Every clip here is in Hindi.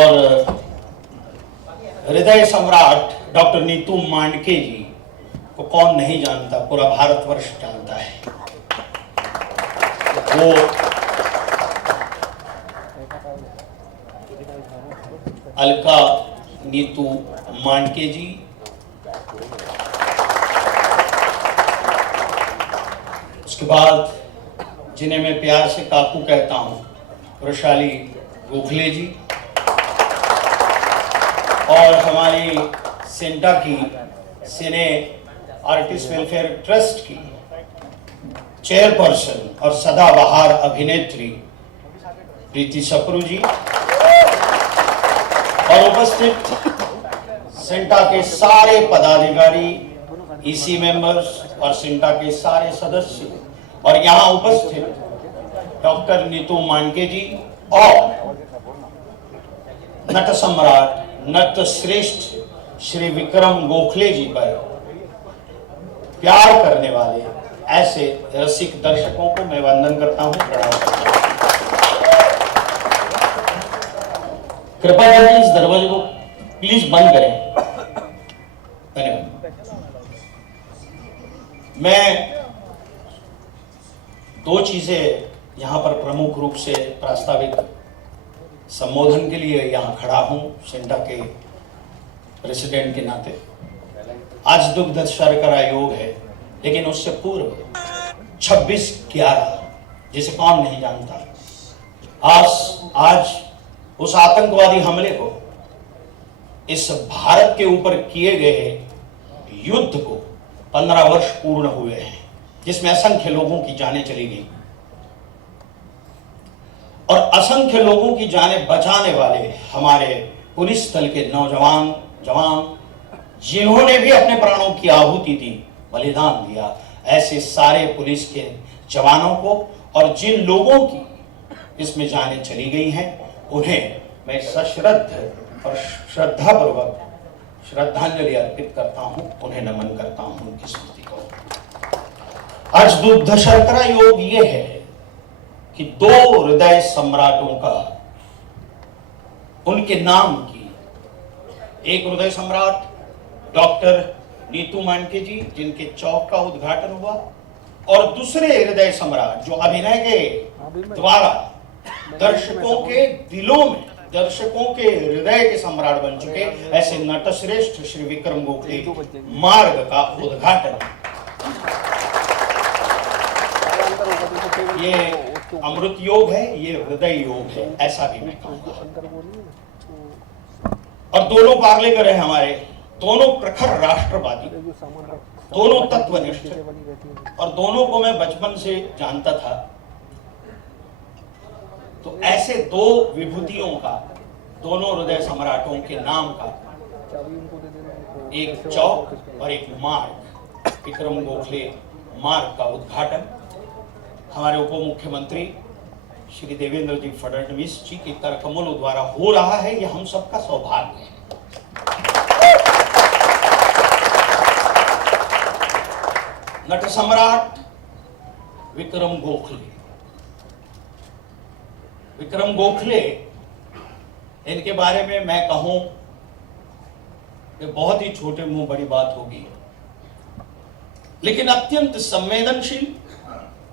और हृदय सम्राट डॉक्टर नीतू मांडके जी को कौन नहीं जानता, पूरा भारतवर्ष जानता है। वो अलका नीतू मांडके जी उसके बाद जिन्हें मैं प्यार से काकू कहता हूं, वृषाली गोखले जी, और हमारी सेंटा की सिने आर्टिस्ट वेलफेयर ट्रस्ट की चेयरपर्सन और सदाबहार अभिनेत्री प्रीति सप्रू जी, और उपस्थित सेंटा के सारे पदाधिकारी, ईसी मेंबर्स और सेंटा के सारे सदस्य, और यहाँ उपस्थित डॉक्टर नीतू मांडके जी और नट सम्राट, नट श्रेष्ठ श्री विक्रम गोखले जी पर प्यार करने वाले ऐसे रसिक दर्शकों को मैं वंदन करता हूं, प्रणाम करता हूं। कृपा करके इस दरवाजे को प्लीज बंद करें। धन्यवाद। मैं दो चीजें यहां पर प्रमुख रूप से प्रास्ताविक संबोधन के लिए यहां खड़ा हूं सेंटा के प्रेसिडेंट के नाते। आज दुग्ध शर्करा योग है, लेकिन उससे पूर्व 26/11 जिसे कौन नहीं जानता, आज उस आतंकवादी हमले को, इस भारत के ऊपर किए गए युद्ध को 15 वर्ष पूर्ण हुए हैं, जिसमें असंख्य लोगों की जानें चली गई और असंख्य लोगों की जानें बचाने वाले हमारे पुलिस दल के नौजवान जवान, जिन्होंने भी अपने प्राणों की आहुति दी, बलिदान दिया, ऐसे सारे पुलिस के जवानों को और जिन लोगों की इसमें जानें चली गई हैं, उन्हें मैं सश्रद्ध और श्रद्धापूर्वक श्रद्धांजलि अर्पित करता हूं, उन्हें नमन करता हूं, उनकी स्मृति को। आज दुग्ध शर्करा योग ये है कि दो हृदय सम्राटों का, उनके नाम की, एक हृदय सम्राट डॉक्टर नीतू मांडके जी जिनके चौक का उद्घाटन हुआ, और दूसरे हृदय सम्राट जो अभिनय के द्वारा दर्शकों के दिलों में, दर्शकों के हृदय के सम्राट बन चुके ऐसे नटश्रेष्ठ श्री विक्रम गोखले मार्ग का उद्घाटन। ये अमृत योग है, ये हृदय योग है, ऐसा भी मैं कहूंगा। और दोनों पार्लेकर हैं हमारे, दोनों प्रखर राष्ट्रवादी, दोनों तत्वनिष्ठ, और दोनों को मैं बचपन से जानता था। तो ऐसे दो विभूतियों का, दोनों हृदय सम्राटों के नाम का एक चौक और एक मार्ग, विक्रम गोखले मार्ग का उद्घाटन हमारे उप मुख्यमंत्री श्री देवेंद्र जी फडणवीस जी के करकमलों द्वारा हो रहा है। यह हम सबका सौभाग्य है। नट सम्राट विक्रम गोखले, विक्रम गोखले, इनके बारे में मैं कहूं कि बहुत ही छोटे मुंह बड़ी बात होगी, लेकिन अत्यंत संवेदनशील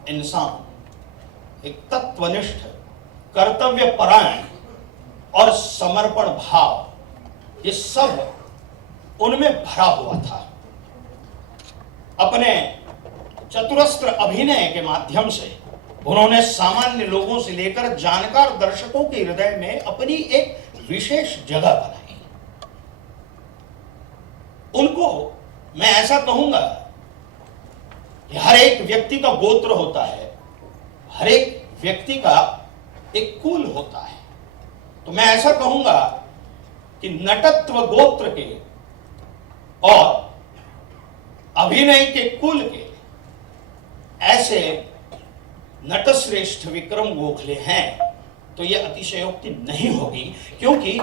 इंसान, एक तत्वनिष्ठ, कर्तव्य परायण और समर्पण भाव, ये सब उनमें भरा हुआ था। अपने चतुरस्त्र अभिनय के माध्यम से उन्होंने सामान्य लोगों से लेकर जानकार दर्शकों के हृदय में अपनी एक विशेष जगह बनाई। उनको मैं ऐसा कहूंगा कि हर एक व्यक्ति का गोत्र होता है, हर एक व्यक्ति का एक कुल होता है। तो मैं ऐसा कहूंगा कि नटत्व गोत्र के और अभिनय के कुल के ऐसे नटश्रेष्ठ विक्रम गोखले हैं, तो यह अतिशयोक्ति नहीं होगी, क्योंकि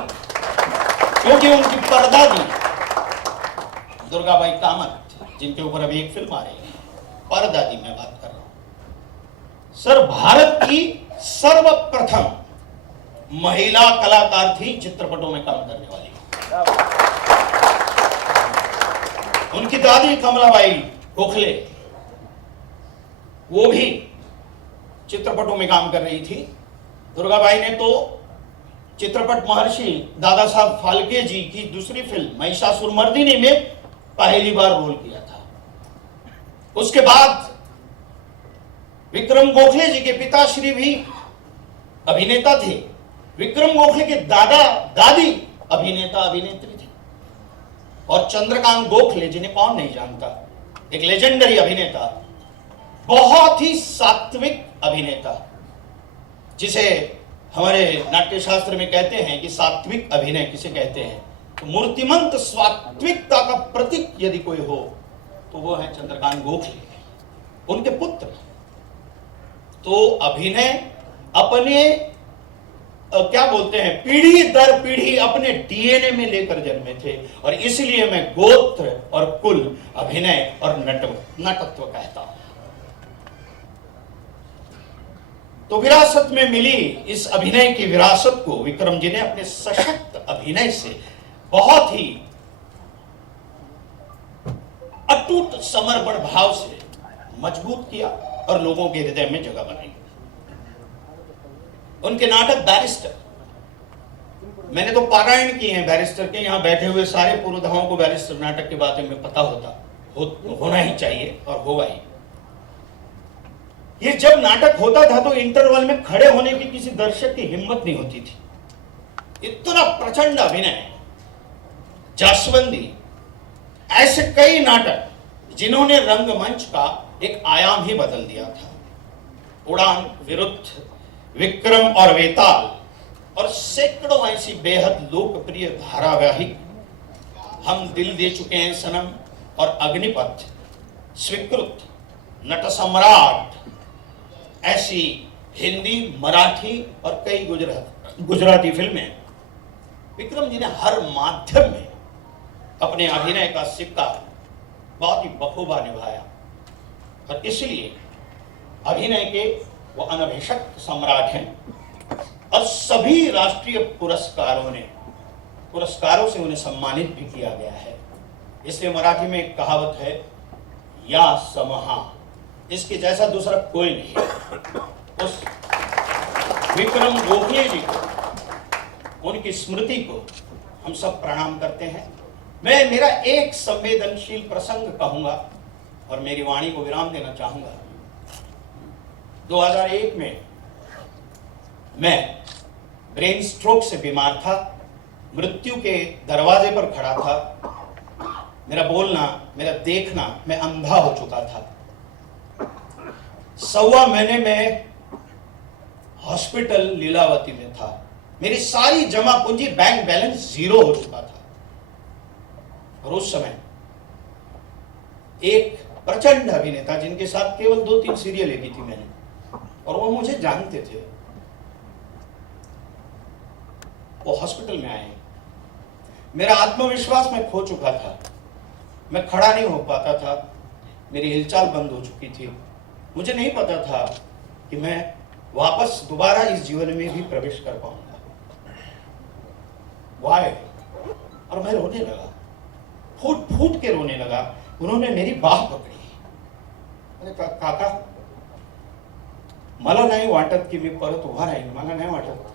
उनकी परदादी दुर्गाबाई कामत, जिनके ऊपर अभी एक फिल्म आ रही है, परदादी मैं बात कर रहा हूं, सर, भारत की सर्वप्रथम महिला कलाकार थी चित्रपटों में काम करने वाली। उनकी दादी कमलाबाई गोखले, वो भी चित्रपटों में काम कर रही थी। दुर्गाबाई ने तो चित्रपट महर्षि दादा साहब फाल्के जी की दूसरी फिल्म महिषासुरमर्दिनी में पहली बार रोल किया था। उसके बाद विक्रम गोखले जी के पिताश्री भी अभिनेता थे। विक्रम गोखले के दादा दादी अभिनेता अभिनेत्री थे। और चंद्रकांत गोखले, जिन्हें कौन नहीं जानता, एक लेजेंडरी अभिनेता, बहुत ही सात्विक अभिनेता, जिसे हमारे नाट्य शास्त्र में कहते हैं कि सात्विक अभिनय किसे कहते हैं, तो मूर्तिमंत सात्विकता का प्रतीक यदि कोई हो तो वो है चंद्रकांत गोखले, उनके पुत्र। तो अभिनय अपने क्या बोलते हैं, पीढ़ी दर पीढ़ी अपने डीएनए में लेकर जन्मे थे। और इसलिए मैं गोत्र और कुल, अभिनय और नटत्व कहता हूं। तो विरासत में मिली इस अभिनय की विरासत को विक्रम जी ने अपने सशक्त अभिनय से बहुत ही अटूट समर्पण भाव से मजबूत किया और लोगों के हृदय में जगह बनाई। उनके नाटक बैरिस्टर, मैंने तो पारायण किए हैं बैरिस्टर के, यहां बैठे हुए सारे पुरोधाओं को बैरिस्टर नाटक के बारे में पता होना ही चाहिए और होगा ही। ये जब नाटक होता था तो इंटरवल में खड़े होने की किसी दर्शक की हिम्मत नहीं होती थी। इतना प्रचंड अभिनय। जासवंदी, ऐसे कई नाटक जिन्होंने रंगमंच का एक आयाम ही बदल दिया था। उड़ान, विरुद्ध, विक्रम और वेताल और सैकड़ों ऐसी बेहद लोकप्रिय धारावाहिक, हम दिल दे चुके हैं सनम और अग्निपथ, स्वीकृत, नट सम्राट, ऐसी हिंदी, मराठी और कई गुजराती फिल्में। विक्रम जी ने हर माध्यम में अपने अभिनय का सिक्का बहुत ही बखूबा निभाया और इसलिए अभिनय के वो अनभिषिक्त सम्राट हैं और सभी राष्ट्रीय पुरस्कारों से उन्हें सम्मानित भी किया गया है। इसलिए मराठी में एक कहावत है, या समहा, इसके जैसा दूसरा कोई नहीं। उस विक्रम गोखले जी को, उनकी स्मृति को हम सब प्रणाम करते हैं। मैं मेरा एक संवेदनशील प्रसंग कहूंगा और मेरी वाणी को विराम देना चाहूंगा। 2001 में मैं ब्रेन स्ट्रोक से बीमार था, मृत्यु के दरवाजे पर खड़ा था। मेरा बोलना, मेरा देखना, मैं अंधा हो चुका था। 1.25 महीने में हॉस्पिटल लीलावती में था। मेरी सारी जमा पूंजी, बैंक बैलेंस 0 हो चुका था। और उस समय एक प्रचंड अभिनेता, जिनके साथ केवल 2-3 सीरियल की थी मैंने, और वो मुझे जानते थे, वो हॉस्पिटल में आए। मेरा आत्मविश्वास मैं खो चुका था, मैं खड़ा नहीं हो पाता था, मेरी हिलचाल बंद हो चुकी थी। मुझे नहीं पता था कि मैं वापस दोबारा इस जीवन में भी प्रवेश कर पाऊंगा। वाय, और मैं रोने लगा, फूट फूट के रोने लगा। उन्होंने मेरी बाह पकड़ी। मैंने कहा, काका, मला नाही वाटत की मी परत उभा राहीन, मला नाही वाटत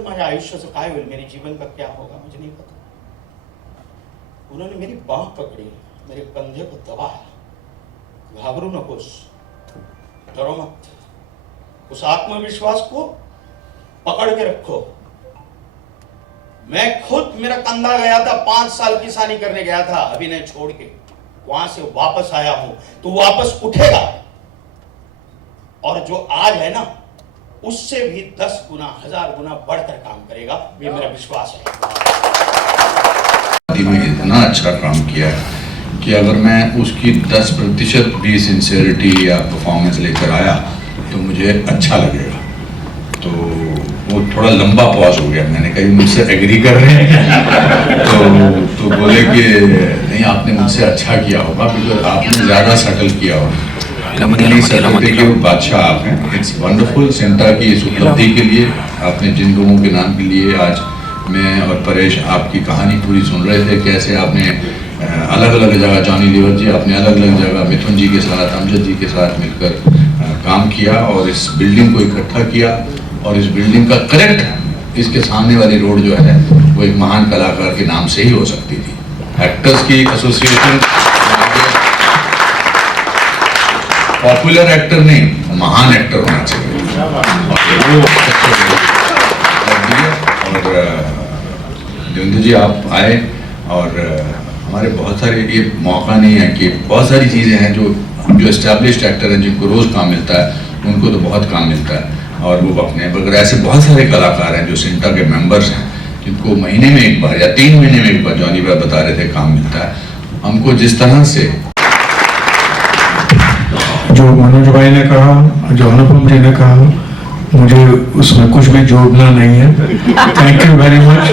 माझ्या आयुष्याचं काय होईल, मेरे जीवन का क्या होगा, मुझे नहीं पता। उन्होंने मेरी बाह पकड़ी, मेरे कंधे को दबाया। घाबरू नकोस, डरो मत, उस आत्मविश्वास को पकड़ के रखो। मैं खुद, मेरा कंधा गया था, 5 साल किसानी करने गया था अभिनय छोड़ के, वहां से वापस आया हूं तो वापस उठेगा। और जो आज है ना, उससे भी 10 गुना, 1000 गुना बढ़कर काम करेगा, ये मेरा विश्वास है। में इतना अच्छा काम किया है कि अगर मैं उसकी 10% भी सिंसियरिटी या परफॉर्मेंस लेकर आया तो मुझे अच्छा लगेगा। तो वो थोड़ा लंबा पॉज हो गया। मैंने कहा मुझसे एग्री कर रहे हैं तो बोले कि नहीं, आपने मुझसे अच्छा किया होगा, बिकॉज आपने ज़्यादा सटल किया होगा। देखिए बादशाह आप हैं, इट्स वंडरफुल। सेंटा की इस उपलब्धि के लिए, आपने जिन लोगों के नाम के लिए आज मैं और परेश आपकी कहानी पूरी सुन रहे थे, कैसे आपने अलग अलग जगह, जॉनी लीवर जी आपने अलग अलग जगह मिथुन जी के साथ, अमजद जी के साथ मिलकर काम किया और इस बिल्डिंग को इकट्ठा किया, और इस बिल्डिंग का करेक्ट इसके सामने वाली रोड जो है वो एक महान कलाकार के नाम से ही हो सकती थी। एक्टर्स की एसोसिएशन, पॉपुलर एक्टर नहीं, महान एक्टर होना चाहिए, और देवेंद्र जी आप आए, और हमारे बहुत सारे, ये मौका नहीं है कि बहुत सारी चीज़ें हैं जो एस्टैब्लिश्ड एक्टर हैं जिनको रोज़ काम मिलता है, उनको तो बहुत काम मिलता है और वो वक्त नहीं, मगर ऐसे बहुत सारे कलाकार हैं जो सेंटा के मेंबर्स हैं जिनको महीने में एक बार या 3 महीने में एक बार, जॉनी भाई बता रहे थे, काम मिलता है। हमको जिस तरह से जो मनोज भाई ने कहा, जो अनुपम जी ने कहा, मुझे उसमें कुछ भी जोड़ना नहीं है। थैंक यू वेरी मच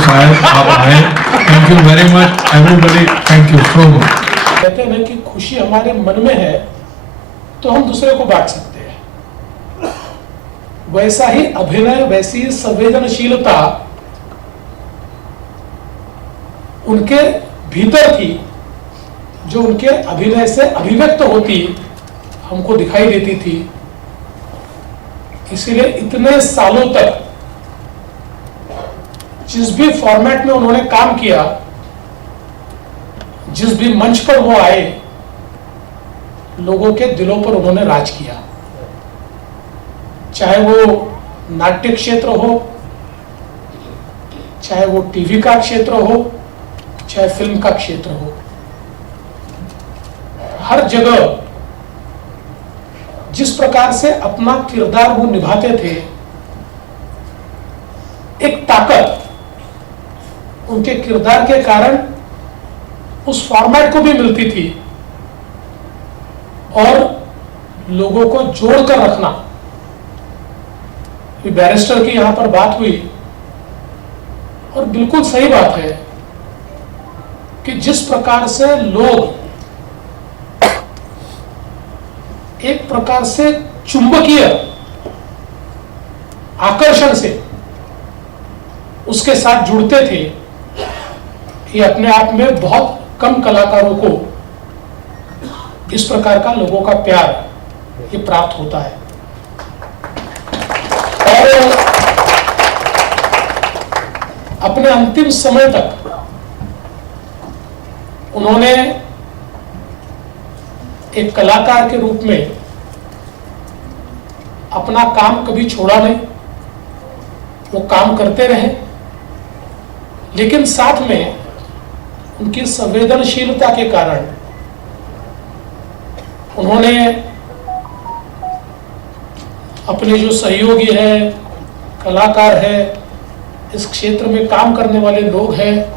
साहब, आप आए, thank you very much everybody, thank you so much. कहते हैं कि खुशी हमारे मन में है तो हम दूसरे को बांट सकते हैं, वैसा ही अभिनय, वैसी ही संवेदनशीलता उनके भीतर थी, जो उनके अभिनय से अभिव्यक्त होती हमको दिखाई देती थी। इसीलिए इतने सालों तक जिस भी फॉर्मेट में उन्होंने काम किया, जिस भी मंच पर वो आए, लोगों के दिलों पर उन्होंने राज किया। चाहे वो नाट्य क्षेत्र हो, चाहे वो टीवी का क्षेत्र हो, चाहे फिल्म का क्षेत्र हो, हर जगह जिस प्रकार से अपना किरदार वो निभाते थे, एक ताकत उनके किरदार के कारण उस फॉर्मेट को भी मिलती थी, और लोगों को जोड़कर रखना। बैरिस्टर की यहां पर बात हुई, और बिल्कुल सही बात है कि जिस प्रकार से लोग एक प्रकार से चुंबकीय आकर्षण से उसके साथ जुड़ते थे, ये अपने आप में बहुत कम कलाकारों को इस प्रकार का लोगों का प्यार ये प्राप्त होता है। और अपने अंतिम समय तक उन्होंने एक कलाकार के रूप में अपना काम कभी छोड़ा नहीं, वो काम करते रहे, लेकिन साथ में उनकी संवेदनशीलता के कारण उन्होंने अपने जो सहयोगी है, कलाकार है, इस क्षेत्र में काम करने वाले लोग हैं,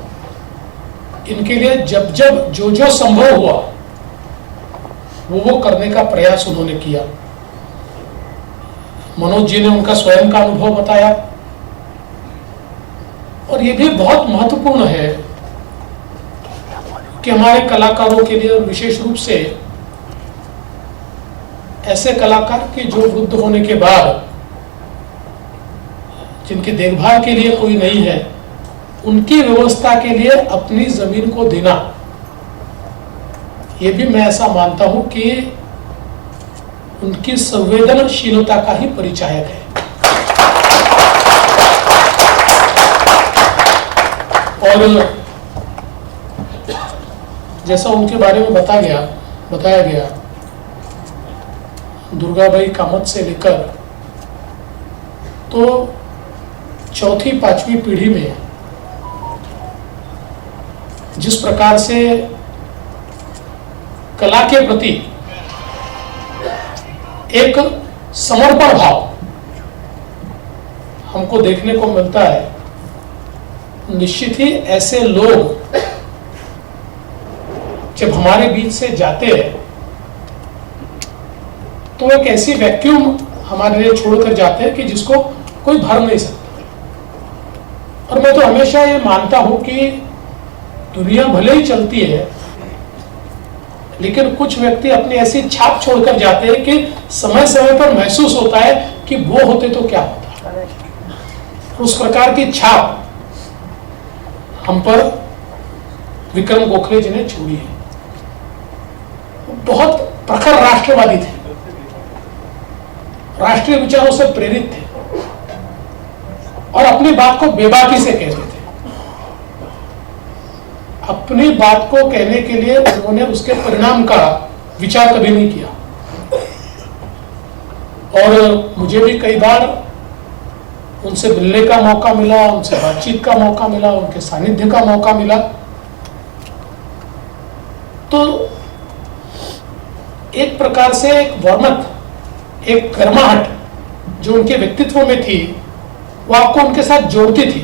इनके लिए जब जब जो जो संभव हुआ वो करने का प्रयास उन्होंने किया। मनोज जी ने उनका स्वयं का अनुभव बताया, और ये भी बहुत महत्वपूर्ण है कि हमारे कलाकारों के लिए, विशेष रूप से ऐसे कलाकार कि जो वृद्ध होने के बाद जिनकी देखभाल के लिए कोई नहीं है, उनकी व्यवस्था के लिए अपनी जमीन को देना, ये भी मैं ऐसा मानता हूं कि उनकी संवेदनशीलता का ही परिचायक है। और जैसा उनके बारे में बताया गया, दुर्गाबाई कामत से लेकर तो चौथी पांचवी पीढ़ी में जिस प्रकार से कला के प्रति एक समर्पण भाव हमको देखने को मिलता है, निश्चित ही ऐसे लोग जब हमारे बीच से जाते हैं तो एक ऐसी वैक्यूम हमारे लिए छोड़कर जाते हैं कि जिसको कोई भर नहीं सकता। और मैं तो हमेशा ये मानता हूं कि दुनिया भले ही चलती है, लेकिन कुछ व्यक्ति अपनी ऐसी छाप छोड़कर जाते हैं कि समय समय पर महसूस होता है कि वो होते तो क्या होता। उस प्रकार की छाप हम पर विक्रम गोखले जी ने छोड़ी है। बहुत प्रखर राष्ट्रवादी थे, राष्ट्रीय विचारों से प्रेरित थे और अपनी बात को बेबाकी से कहते थे। अपनी बात को कहने के लिए उन्होंने उसके परिणाम का विचार कभी नहीं किया। और मुझे भी कई बार उनसे मिलने का मौका मिला, उनसे बातचीत का मौका मिला, उनके सानिध्य का मौका मिला। तो एक प्रकार से एक वर्मत, एक गर्माहट जो उनके व्यक्तित्व में थी, वो आपको उनके साथ जोड़ती थी।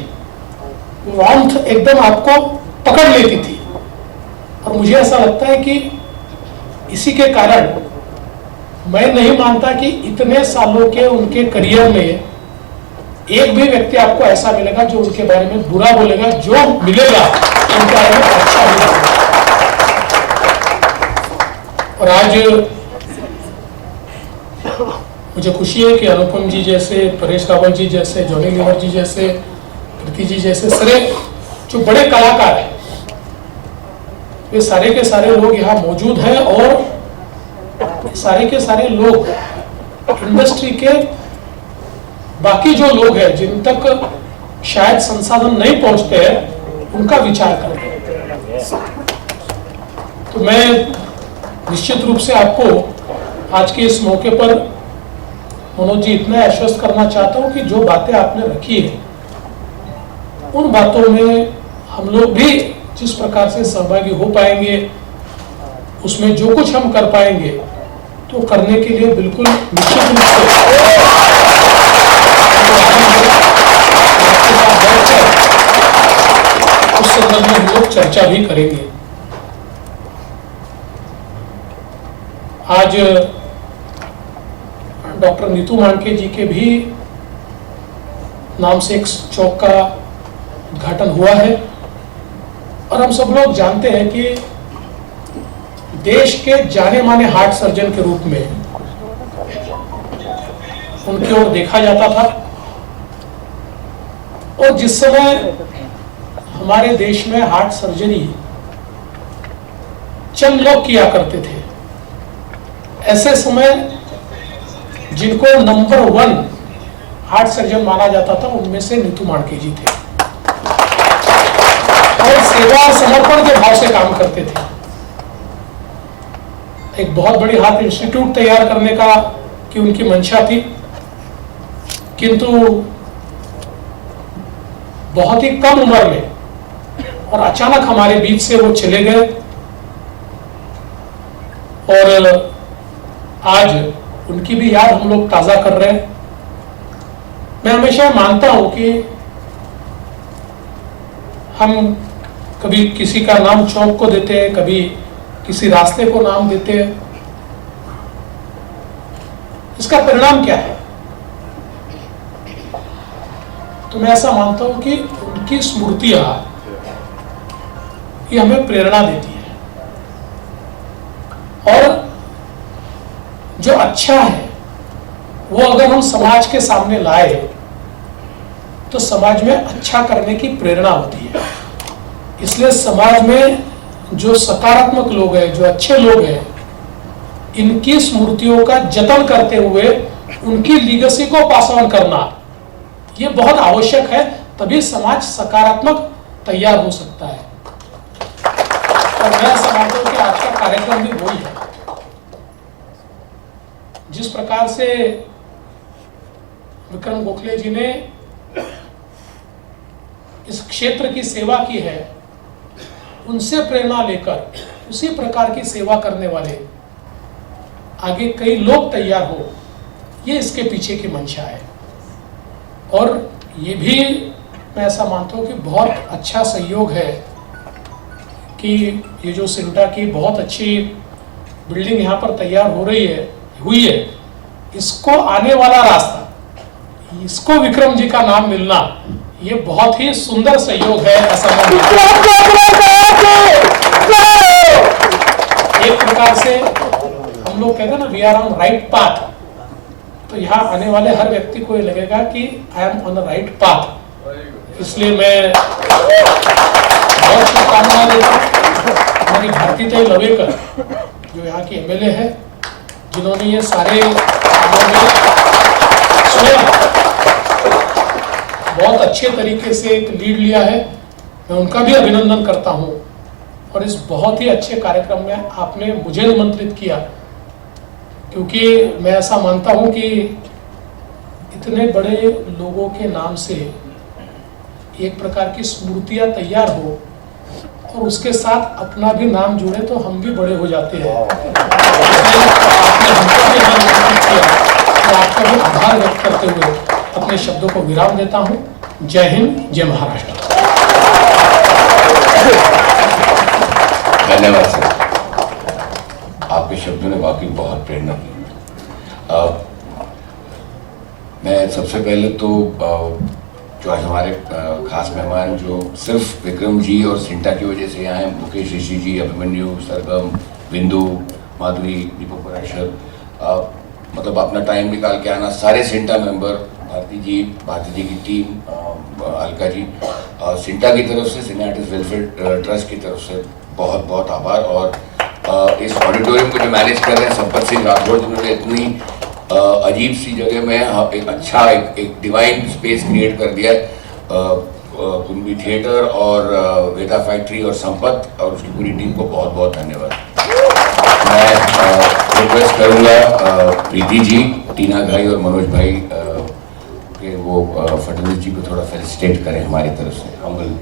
वार्मथ एकदम आपको पकड़ लेती थी। और मुझे ऐसा लगता है कि इसी के कारण मैं नहीं मानता कि इतने सालों के उनके करियर में एक भी व्यक्ति आपको ऐसा मिलेगा जो उनके बारे में बुरा बोलेगा। जो मिलेगा उनके बारे में अच्छा मिलेगा। और आज मुझे खुशी है कि अनुपम जी जैसे, परेश रावल जी जैसे, जॉनी लीवर जी जैसे, कृति जी जैसे सारे जो बड़े कलाकार हैं, वे सारे के सारे लोग यहाँ मौजूद हैं। और सारे के सारे लोग इंडस्ट्री के बाकी जो लोग हैं जिन तक शायद संसाधन नहीं पहुंचते हैं, उनका विचार कर रहे हैं। तो मैं निश्चित रूप से आपको आज के इस मौके पर मनोज जी इतना आश्वस्त करना चाहता हूं कि जो बातें आपने रखी है, उन बातों में हम लोग भी जिस प्रकार से सहभागी हो पाएंगे, उसमें जो कुछ हम कर पाएंगे तो करने के लिए बिल्कुल निश्चित रूप से उस संदर्भ में हम लोग चर्चा भी करेंगे। आज डॉक्टर नीतू मांडके जी के भी नाम से एक चौक का उद्घाटन हुआ है। और हम सब लोग जानते हैं कि देश के जाने माने हार्ट सर्जन के रूप में उनकी ओर देखा जाता था। और जिस समय हमारे देश में हार्ट सर्जरी चंद लोग किया करते थे, ऐसे समय जिनको नंबर 1 हार्ट सर्जन माना जाता था, उनमें से नीतू मांडके जी थे। और सेवा और समर्पण के भाव से काम करते थे। एक बहुत बड़ी हार्ट इंस्टीट्यूट तैयार करने का की उनकी मंशा थी, किंतु बहुत ही कम उम्र में और अचानक हमारे बीच से वो चले गए। और आज उनकी भी याद हम लोग ताजा कर रहे हैं। मैं हमेशा मानता हूं कि हम कभी किसी का नाम चौक को देते हैं, कभी किसी रास्ते को नाम देते हैं। इसका परिणाम क्या है? तो मैं ऐसा मानता हूं कि उनकी स्मृतियां ये हमें प्रेरणा देती है। और जो अच्छा है वो अगर हम समाज के सामने लाए तो समाज में अच्छा करने की प्रेरणा होती है। इसलिए समाज में जो सकारात्मक लोग हैं, जो अच्छे लोग हैं, इनकी स्मृतियों का जतन करते हुए उनकी लीगेसी को पास ऑन करना ये बहुत आवश्यक है। तभी समाज सकारात्मक तैयार हो सकता है। और मैं ऐसा मानता हूं कि आज का कार्यक्रम भी वही है। जिस प्रकार से विक्रम गोखले जी ने इस क्षेत्र की सेवा की है, उनसे प्रेरणा लेकर उसी प्रकार की सेवा करने वाले आगे कई लोग तैयार हो, ये इसके पीछे की मंशा है। और ये भी मैं ऐसा मानता हूँ कि बहुत अच्छा सहयोग है कि ये जो सिंटा की बहुत अच्छी बिल्डिंग यहाँ पर तैयार हुई है, इसको आने वाला रास्ता, इसको विक्रम जी का नाम मिलना, ये बहुत ही सुंदर सहयोग है। ऐसा एक प्रकार से हम लोग कहते हैं ना, we are on right path. तो यहाँ आने वाले हर व्यक्ति को ये लगेगा कि I am on the right path. इसलिए मैं बहुत शुभकामनाएं देता हूँ हमारी भारतीताई लवेकर जो यहाँ की एमएलए है, जिन्होंने ये सारे कामों में स्वयं बहुत अच्छे तरीके से एक लीड लिया है। मैं उनका भी अभिनंदन करता हूँ। और इस बहुत ही अच्छे कार्यक्रम में आपने मुझे निमंत्रित किया, क्योंकि मैं ऐसा मानता हूं कि इतने बड़े लोगों के नाम से एक प्रकार की स्मृतियां तैयार हो और उसके साथ अपना भी नाम जुड़े तो हम भी बड़े हो जाते हैं। इसलिए आपने हमको भी यहाँ निमंत्रित किया, तो आपका भी आभार व्यक्त करते हुए अपने शब्दों को विराम देता हूँ। जय हिंद, जय महाराष्ट्र। धन्यवाद सर, आपके शब्दों ने वाकई बहुत प्रेरणा दी। मैं सबसे पहले तो जो आज हमारे खास मेहमान जो सिर्फ विक्रम जी और सिंटा की वजह से यहाँ हैं, मुकेश ऋषि जी, अभिमन्यु, सरगम, बिंदु, माधुरी, दीपक पराशर, मतलब अपना टाइम निकाल के आना, सारे सिंटा मेंबर, भारती जी की टीम, अलका जी, सिंटा की तरफ से, सिने आर्टिस्ट वेलफेयर ट्रस्ट की तरफ से बहुत बहुत आभार। और इस ऑडिटोरियम को जो मैनेज कर रहे हैं संपत सिंह राठौर, जिन्होंने इतनी अजीब सी जगह में एक अच्छा एक डिवाइन स्पेस क्रिएट कर दिया है, कुंभी थिएटर और वेदा फैक्ट्री और संपत और उसकी पूरी टीम को बहुत बहुत धन्यवाद। मैं रिक्वेस्ट करूँगा प्रीति जी, टीना भाई और मनोज भाई के वो फडणवीस जी को थोड़ा फेलिसिटेट करें हमारी तरफ से। हम्बल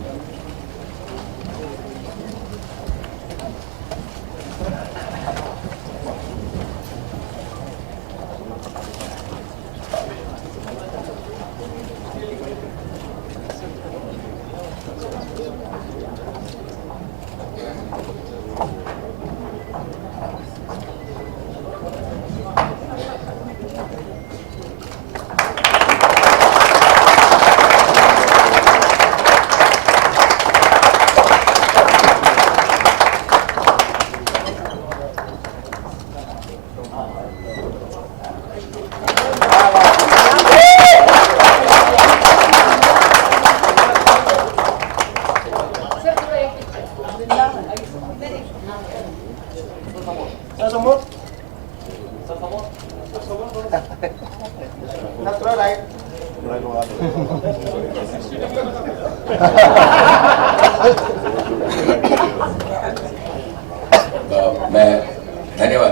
मैं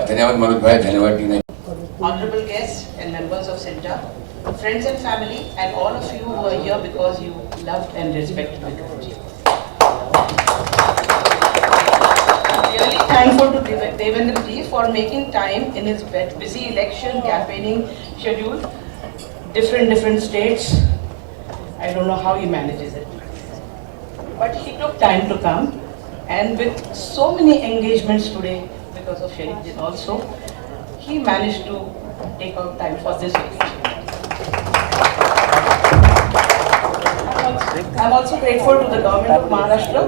धन्यवाद मनोज भाई, धन्यवाद टीना। Honorable guests and members of CINTA, friends and family, and all of you who are here because you loved and respected Vikramji. I'm really thankful to Devendra ji for making time in his busy election campaigning schedule, different states. I don't know how he manages it. But he took time to come, and with so many engagements today because of Sharif ji also, he managed to take out time for this occasion. I'm also grateful to the government of Maharashtra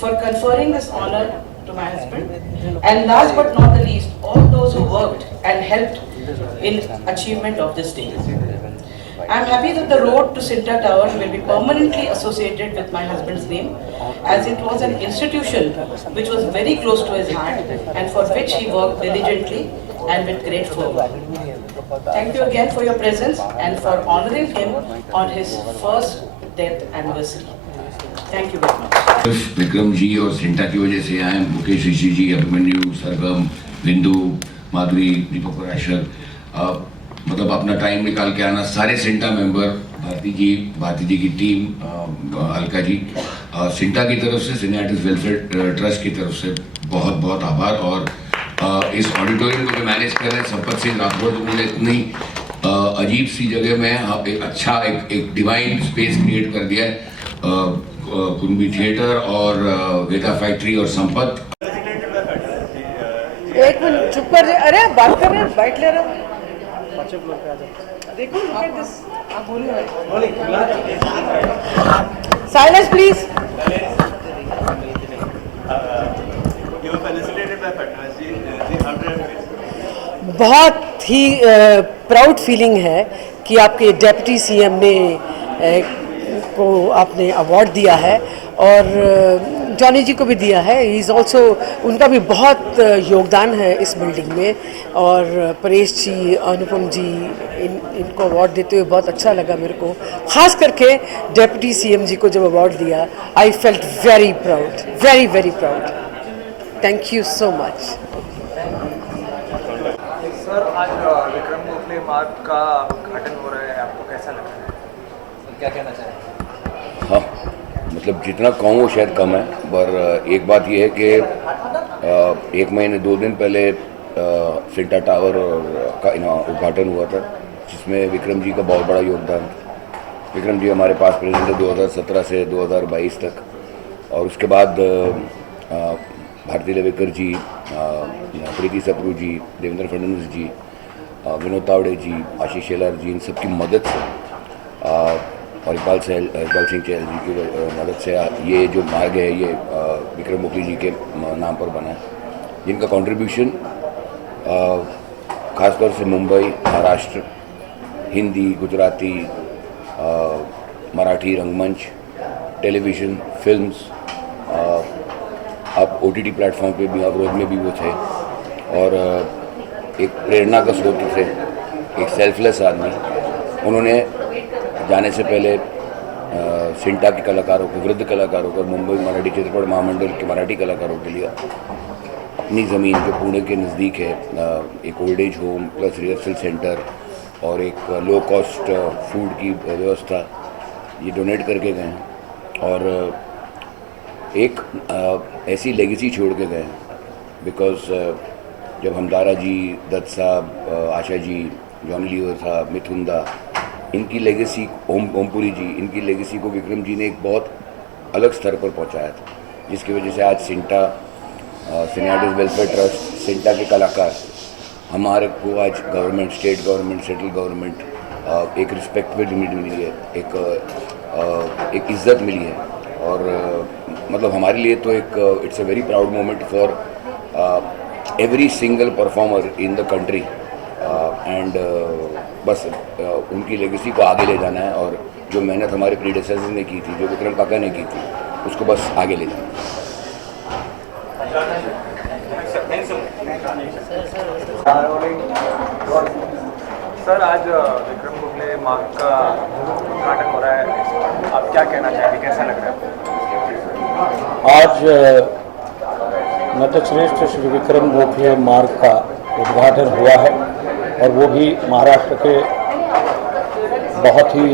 for conferring this honor to my husband, and last but not the least, all those who worked and helped in achievement of this day. I'm happy that the road to CINTA Tower will be permanently associated with my husband's name, as it was an institution which was very close to his heart and for which he worked diligently and with great fervor. Thank you again for your presence and for honoring him on his first death anniversary. Thank you very much. Vikram ji और सिंटा की वजह से यहाँ हैं, मुकेश ऋषि जी, अभिमन्यु, सरगम, बिंदु, माधुरी, दीपक पराशर, मतलब अपना टाइम निकाल के आना, सारे सिंटा मेंबर, भारती जी की टीम, अलका जी, सिंटा की तरफ से, सिने आर्टिस्ट वेलफेयर ट्रस्ट की तरफ से बहुत बहुत आभार। और इस ऑडिटोरियम को जो मैनेज कर रहे हैं संपत सिंह राठौर, जिन्होंने इतनी अजीब सी जगह में एक अच्छा एक डिवाइन स्पेस क्रिएट कर दिया है, कुंभी थिएटर और वेदा फैक्ट्री और संपत। एक मिनट चुप कर जाए, अरे बात कर रहे हैं, बाइट ले रहे हैं, देखो look at this, आप बोलिए, silence please. You were felicitated बहुत ही प्राउड फीलिंग है कि आपके डिप्टी सीएम ने को आपने अवार्ड दिया है और जॉनी जी को भी दिया है। ही इज़ ऑल्सो, उनका भी बहुत योगदान है इस बिल्डिंग में। और परेश जी, अनुपम जी, इनको अवार्ड देते हुए बहुत अच्छा लगा मेरे को। ख़ास करके डिप्टी सीएम जी को जब अवार्ड दिया, I felt very proud, very very proud. Thank you so much. Sir, आज विक्रम गोखले मार्ग का उद्घाटन हो रहा है, आपको कैसा लग रहा है, क्या कहना चाहेंगे? हाँ, मतलब जितना कहूँ वो शायद कम है, पर एक बात ये है कि 1 महीने 2 दिन पहले सिंटा टावर का उद्घाटन हुआ था, जिसमें विक्रम जी का बहुत बड़ा योगदान था। विक्रम जी हमारे पास प्रेजेंट है 2017 से 2022 तक, और उसके बाद भारती लेवेकर जी, प्रीति सप्रू जी, देवेंद्र फडणवीस जी, विनोद तावड़े जी, आशीष शेलार जी, इन सबकी मदद से और इकबाल सिंह चहल जी की मदद से ये जो मार्ग है ये विक्रम गोखले जी के नाम पर बना है, जिनका कंट्रीब्यूशन ख़ासतौर से मुंबई, महाराष्ट्र, हिंदी, गुजराती, मराठी रंगमंच, टेलीविज़न, फिल्म्स, अब OTT प्लेटफॉर्म पे भी, अवरोध में भी वो थे, और एक प्रेरणा का स्रोत थे, एक सेल्फलेस आदमी। उन्होंने जाने से पहले सिंटा के कलाकारों को, वृद्ध कलाकारों को, मुंबई मराठी चित्रपट महामंडल के मराठी कलाकारों के लिए अपनी ज़मीन जो पुणे के नज़दीक है, एक old age home plus rehearsal centre और एक लो कॉस्ट फूड की व्यवस्था ये डोनेट करके गए हैं, और एक ऐसी लेगेसी छोड़ के गए, बिकॉज जब हमदारा जी, दत्त साहब, आशा जी, जॉनी लीवर साहब, मिथुन दा, इनकी लेगेसी, ओमपुरी जी, इनकी लेगेसी को विक्रम जी ने एक बहुत अलग स्तर पर पहुंचाया था, जिसकी वजह से आज सिंटा, सिने आर्टिस्ट वेलफेयर ट्रस्ट, सिंटा के कलाकार, हमारे को आज government, state government, central government एक रिस्पेक्ट मिली है, एक इज्जत मिली है, और मतलब हमारे लिए तो एक it's a very proud moment for every single performer in the country, and बस उनकी लेगेसी को आगे ले जाना है, और जो मेहनत हमारे प्रीडेसेसर्स ने की थी, जो विक्रम काका ने की थी, उसको बस आगे ले जाना है। सर, आज विक्रम गोखले मार्ग का उद्घाटन हो रहा है, आप क्या कहना चाहेंगे, कैसा लग रहा है? आज नटश्रेष्ठ श्री विक्रम गोखले मार्ग का उद्घाटन हुआ है, और वो भी महाराष्ट्र के बहुत ही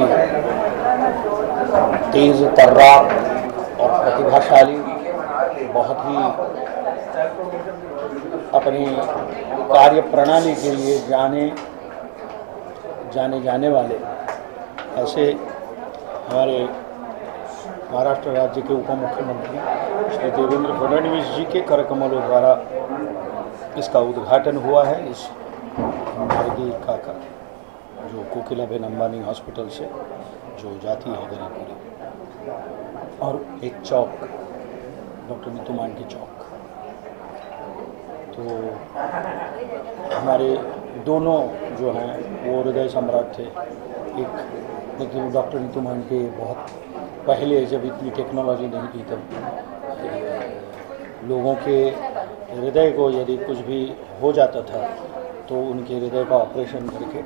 तेज तर्रार और प्रतिभाशाली, बहुत ही अपनी कार्य प्रणाली के लिए जाने वाले ऐसे हमारे महाराष्ट्र राज्य के उप मुख्यमंत्री श्री देवेंद्र फडणवीस जी के करकमलों द्वारा इसका उद्घाटन हुआ है। इस मार्गी का जो कोकिलाबेन अंबानी हॉस्पिटल से जो जाती है गरीबपुरी, और एक चौक, डॉक्टर नीतू मांडके चौक, तो हमारे दोनों जो हैं वो हृदय सम्राट थे। एक लेकिन डॉक्टर नीतू मांडके बहुत पहले, जब इतनी टेक्नोलॉजी नहीं थी, तब लोगों के हृदय को यदि कुछ भी हो जाता था तो उनके हृदय का ऑपरेशन करके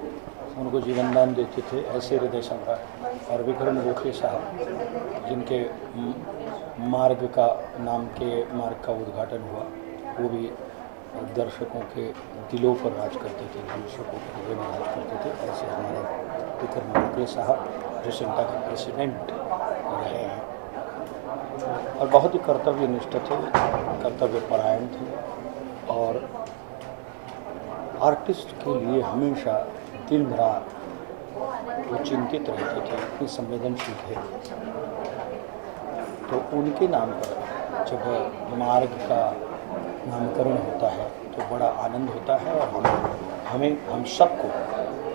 उनको जीवन दान देते थे, ऐसे हृदय सम्राट। और विक्रम गोखले साहब, जिनके मार्ग का नाम के मार्ग का उद्घाटन हुआ, वो भी दर्शकों के दिलों पर राज करते थे, दर्शकों के हृदय में राज करते थे। ऐसे हमारे विक्रम गोखले साहब, जो सिंटा के प्रेसिडेंट रहे हैं, और बहुत ही कर्तव्यनिष्ठ थे, कर्तव्यपरायण थे, और आर्टिस्ट के लिए हमेशा दिन रात वो चिंतित रहते थे, इतने संवेदनशील थे। तो उनके नाम पर जब मार्ग का नामकरण होता है तो बड़ा आनंद होता है, और हम सबको,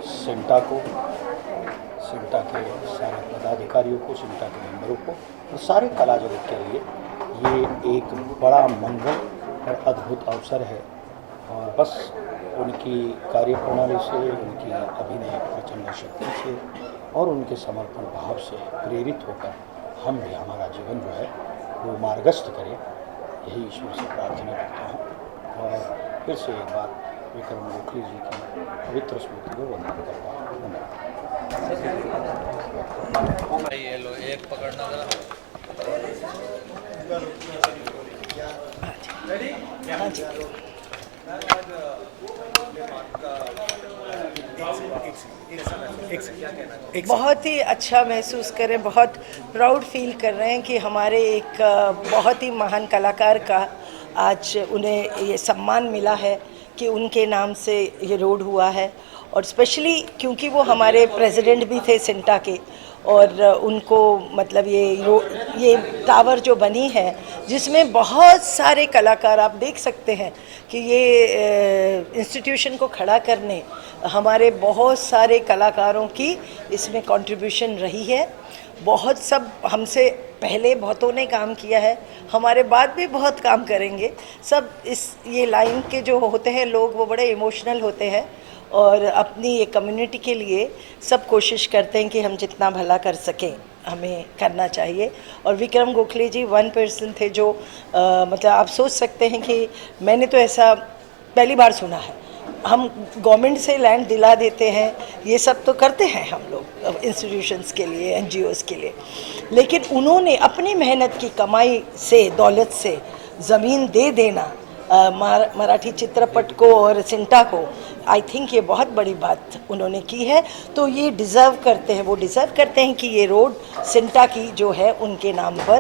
सिंटा को, सिंटा के सारे पदाधिकारियों को, सिंटा के मेंबरों को और सारे कला जगत के लिए ये एक बड़ा मंगल अद्भुत अवसर है और बस उनकी कार्यप्रणाली से, उनकी अभिनय प्रचंड शक्ति से और उनके समर्पण भाव से प्रेरित होकर हम भी हमारा जीवन जो है वो मार्गस्थ करें, यही ईश्वर से प्रार्थना करता हूँ। और फिर से एक बार विक्रम गोखले जी की पवित्र स्मृति को वंदन करता हूँ। बहुत ही अच्छा महसूस करें, बहुत प्राउड फील कर रहे हैं कि हमारे एक बहुत ही महान कलाकार का आज उन्हें ये सम्मान मिला है कि उनके नाम से ये रोड हुआ है। और स्पेशली क्योंकि वो हमारे प्रेसिडेंट भी थे सिंटा के, और उनको मतलब ये टावर जो बनी है जिसमें बहुत सारे कलाकार, आप देख सकते हैं कि ये इंस्टीट्यूशन को खड़ा करने हमारे बहुत सारे कलाकारों की इसमें कंट्रीब्यूशन रही है। बहुत सब हमसे पहले बहुतों ने काम किया है, हमारे बाद भी बहुत काम करेंगे। सब ये लाइन के जो होते हैं लोग वो बड़े इमोशनल होते हैं और अपनी ये कम्युनिटी के लिए सब कोशिश करते हैं कि हम जितना भला कर सकें हमें करना चाहिए। और विक्रम गोखले जी वन पर्सन थे जो मतलब आप सोच सकते हैं कि मैंने तो ऐसा पहली बार सुना है। हम गवर्नमेंट से लैंड दिला देते हैं, ये सब तो करते हैं हम लोग इंस्टीट्यूशंस के लिए, NGOs के लिए, लेकिन उन्होंने अपनी मेहनत की कमाई से, दौलत से ज़मीन दे देना मराठी चित्रपट को और सिंटा को, आई थिंक ये बहुत बड़ी बात उन्होंने की है। तो ये डिज़र्व करते हैं, वो डिज़र्व करते हैं कि ये रोड सिंटा की जो है उनके नाम पर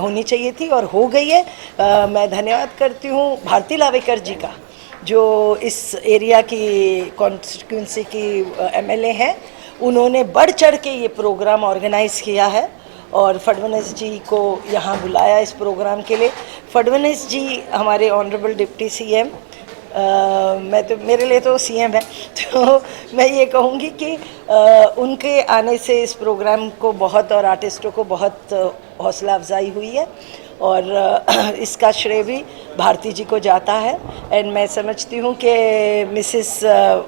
होनी चाहिए थी और हो गई है। मैं धन्यवाद करती हूँ भारती लावेकर जी का, जो इस एरिया की कॉन्स्टिट्यूंसी की MLA हैं। उन्होंने बढ़ चढ़ के ये प्रोग्राम ऑर्गेनाइज़ किया है और फडणवीस जी को यहाँ बुलाया इस प्रोग्राम के लिए। फडणवीस जी हमारे ऑनरेबल डिप्टी CM, मैं तो मेरे लिए तो CM है, तो मैं ये कहूँगी कि उनके आने से इस प्रोग्राम को बहुत और आर्टिस्टों को बहुत हौसला अफजाई हुई है और इसका श्रेय भी भारती जी को जाता है। एंड मैं समझती हूँ कि मिसेस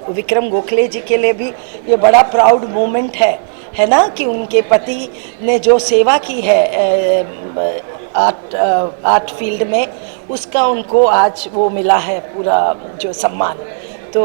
विक्रम गोखले जी के लिए भी ये बड़ा प्राउड मोमेंट है ना, कि उनके पति ने जो सेवा की है आर्ट फील्ड में, उसका उनको आज वो मिला है पूरा जो सम्मान। तो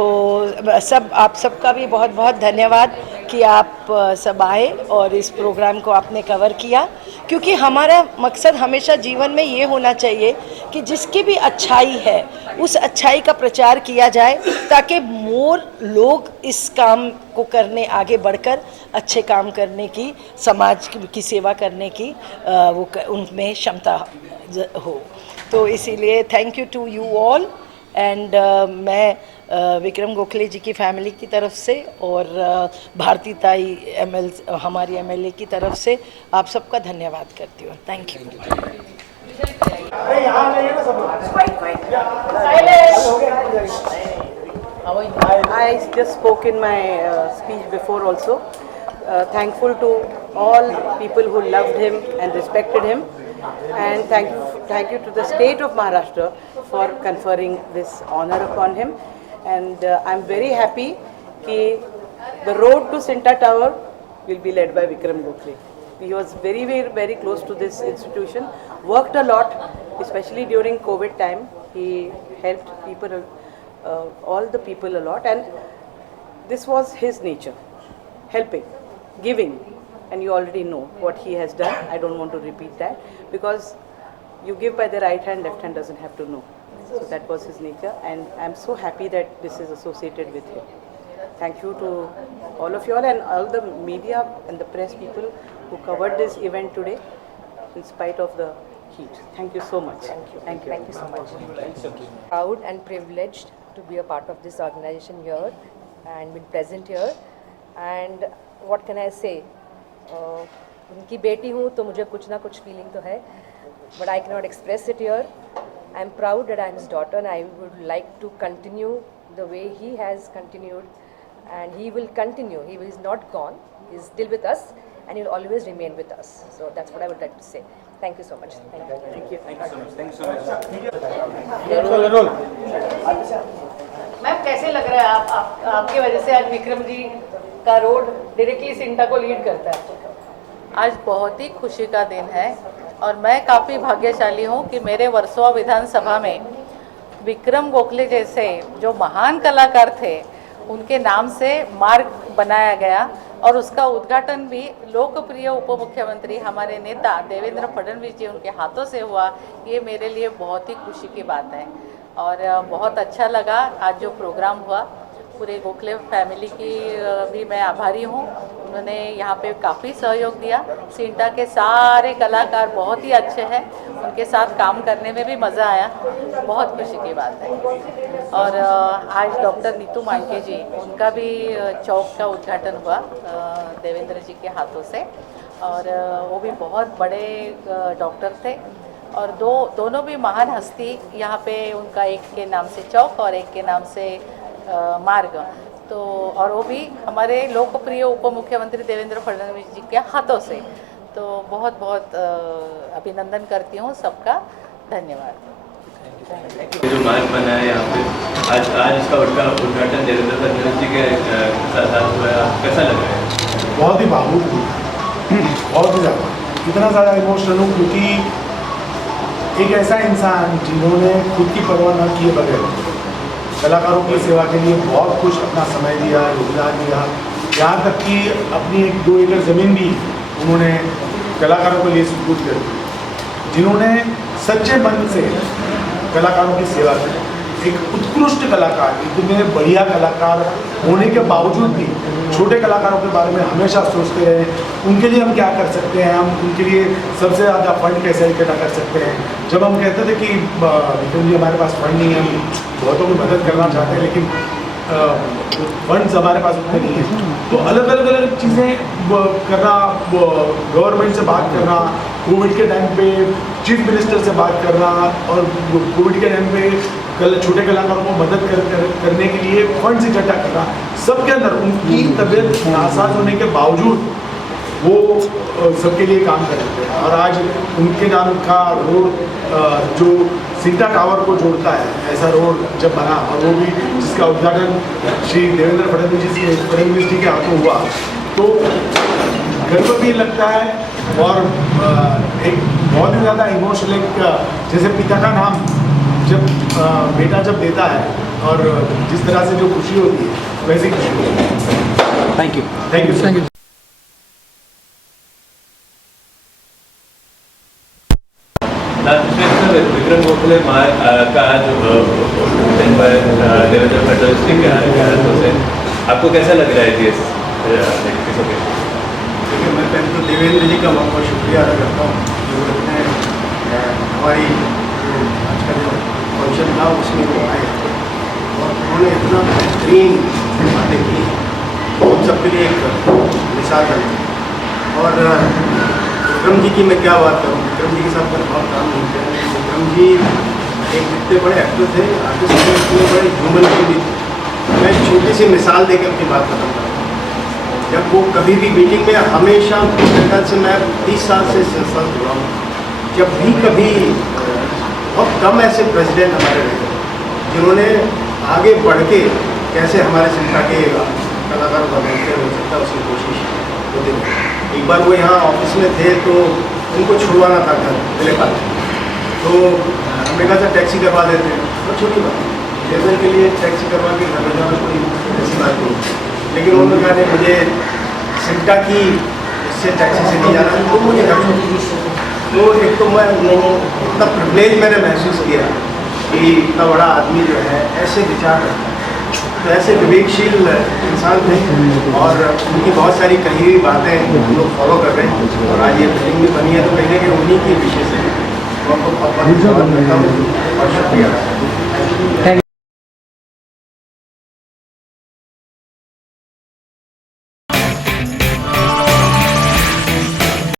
आप सबका भी बहुत बहुत धन्यवाद कि आप सब आए और इस प्रोग्राम को आपने कवर किया, क्योंकि हमारा मकसद हमेशा जीवन में ये होना चाहिए कि जिसकी भी अच्छाई है उस अच्छाई का प्रचार किया जाए, ताकि मोर लोग इस काम को करने आगे बढ़कर अच्छे काम करने की, समाज की सेवा करने की वो उनमें क्षमता हो। तो इसीलिए thank you to you all. And मैं विक्रम गोखले जी की फैमिली की तरफ से और भारती ताई हमारी MLA की तरफ से आप सबका धन्यवाद करती हूँ। Thank you. I just spoke in my speech before also. Thankful to all people who loved him and respected him, and thank you to the state of Maharashtra for conferring this honor upon him. And I'm very happy that the road to Sinta Tower will be led by Vikram Gokhale. He was very, very, very close to this institution, worked a lot, especially during COVID time. He helped people, all the people a lot, and this was his nature, helping, giving, and you already know what he has done. I don't want to repeat that, because you give by the right hand, left hand doesn't have to know. So that was his nature, and I'm so happy that this is associated with him. Thank you to all of you all and all the media and the press people who covered this event today in spite of the heat. Thank you so much. Thank you. Thank you. Thank you so much. Proud and privileged to be a part of this organization here and been present here. And what can I say? उनकी बेटी हूँ तो मुझे कुछ ना कुछ feeling तो है, but I cannot express it here. I am proud that I am his daughter, and I would like to continue the way he has continued, and he will continue. He is not gone. He is still with us, and you'll always remain with us. So that's what I would like to say. Thank you so much. Thank you. Ma'am कैसे लग रहा है आपकी वजह से आज विक्रम जी का रोड डायरेक्टली सिंटा को लीड करता है? आज बहुत ही खुशी का दिन है और मैं काफ़ी भाग्यशाली हूँ कि मेरे वर्सोवा विधानसभा में विक्रम गोखले जैसे जो महान कलाकार थे उनके नाम से मार्ग बनाया गया और उसका उद्घाटन भी लोकप्रिय उप मुख्यमंत्री हमारे नेता देवेंद्र फडणवीस जी उनके हाथों से हुआ। ये मेरे लिए बहुत ही खुशी की बात है और बहुत अच्छा लगा आज जो प्रोग्राम हुआ। पूरे गोखले फैमिली की भी मैं आभारी हूँ, उन्होंने यहाँ पे काफ़ी सहयोग दिया। सिंटा के सारे कलाकार बहुत ही अच्छे हैं, उनके साथ काम करने में भी मज़ा आया, बहुत खुशी की बात है। और आज डॉक्टर नीतू मांके जी उनका भी चौक का उद्घाटन हुआ देवेंद्र जी के हाथों से और वो भी बहुत बड़े डॉक्टर थे और दोनों भी महान हस्ती यहाँ पे उनका एक के नाम से चौक और एक के नाम से मार्ग तो और वो भी हमारे लोकप्रिय उप मुख्यमंत्री देवेंद्र फडणवीस जी के हाथों से। तो बहुत बहुत अभिनंदन करती हूँ सबका, धन्यवाद। जो मार्ग बना है यहाँ पे आज इसका उद्घाटन देवेंद्र फडणवीस जी के साथ हुआ है, कैसा लग रहा है? बहुत ही भावुक हूँ, बहुत ही ज़्यादा, इतना ज़्यादा इमोशनल हूँ क्योंकि एक ऐसा इंसान जिन्होंने खुद की परवाह न किए बगैर कलाकारों की सेवा के लिए बहुत कुछ अपना समय दिया, योगदान दिया, यहाँ तक कि अपनी 1-2 एकड़ ज़मीन भी उन्होंने कलाकारों के लिए सुपुर्द कर दी, जिन्होंने सच्चे मन से कलाकारों की सेवा की। एक उत्कृष्ट कलाकार, इतने बढ़िया कलाकार होने के बावजूद भी छोटे कलाकारों के बारे में हमेशा सोचते रहे, उनके लिए हम क्या कर सकते हैं, हम उनके लिए सबसे ज़्यादा फंड कैसे इकट्ठा कर सकते हैं। जब हम कहते थे कि विक्रम जी हमारे पास फंड नहीं है, हम बहुतों की मदद करना चाहते हैं लेकिन फंड्स हमारे पास उतने नहीं है, तो अलग अलग चीज़ें करना, गवर्नमेंट से बात करना, कोविड के टाइम पे चीफ मिनिस्टर से बात करना और कोविड के टाइम पे छोटे कलाकारों को मदद करने के लिए फंड्स इकट्ठा करना, सबके अंदर उनकी तबीयत नासाज होने के बावजूद वो सबके लिए काम कर रहे थे। और आज उनके नाम का रोड जो सिंटा टावर को जोड़ता है, ऐसा रोड जब बना और वो भी जिसका उद्घाटन श्री देवेंद्र फडणवीस जी के हाथों हुआ, तो गर्व भी लगता है और एक बहुत ही ज़्यादा इमोशनल, एक जैसे पिता का नाम जब बेटा जब देता है और जिस तरह से जो खुशी होती है वैसी खुशी होती है। Thank you. विक्रम गोखले का जो देवेंद्र फडणवीस जी के हाथों से आपको कैसा लग रहा है? देखिए, मैं पहले तो देवेंद्र जी का बहुत बहुत शुक्रिया अदा करता हूँ जो उन्होंने हमारी आज का जो फंक्शन था उसमें वो आए और उन्होंने इतना बेहतरीन बातें की, हम सबके लिए एक मिसाल बनी। और विक्रम जी की मैं क्या बात करूँ, विक्रम जी के साथ मैंने बहुत काम नहीं किया, लेकिन विक्रम जी एक इतने बड़े एक्टर थे, आर्टिस्ट थे, इतने बड़े ह्यूमन भी थे। मैं छोटी सी मिसाल देकर अपनी बात खत्म करूँ। जब वो कभी भी मीटिंग में, हमेशा मेरे से मैं 30 साल से संस्था जुड़ा हूँ, जब भी कभी बहुत कम ऐसे प्रेसिडेंट हमारे रहे जिन्होंने आगे बढ़ के कैसे हमारे संस्था के कलाकारों का बेहतर हो सकता है उसकी कोशिश होती है। एक बार वो यहाँ ऑफिस में थे तो उनको छुड़वाना था घर मिले पास, तो हमने कहा था टैक्सी करवा देते हैं, तो छोटी बात लेबर के लिए टैक्सी करवा के घर में जाना कोई ऐसी बात नहीं, लेकिन उन्होंने कहा नहीं मुझे सिंटा की इससे टैक्सी से नहीं जाना, तो मुझे घर छोड़। तो एक तो मैं इतना प्रिविलेज मैंने महसूस किया कि इतना बड़ा आदमी जो है ऐसे विचार रखता है, तो ऐसे विवेकशील इंसान थे और उनकी बहुत सारी कही हुई बातें हम लोग फॉलो कर रहे हैं और आज ये फिल्म भी बनी है, तो कहीं ना कहीं उन्हीं की विशेष है। तो आपको बहुत बहुत धन्यवाद करता हूँ और शुक्रिया।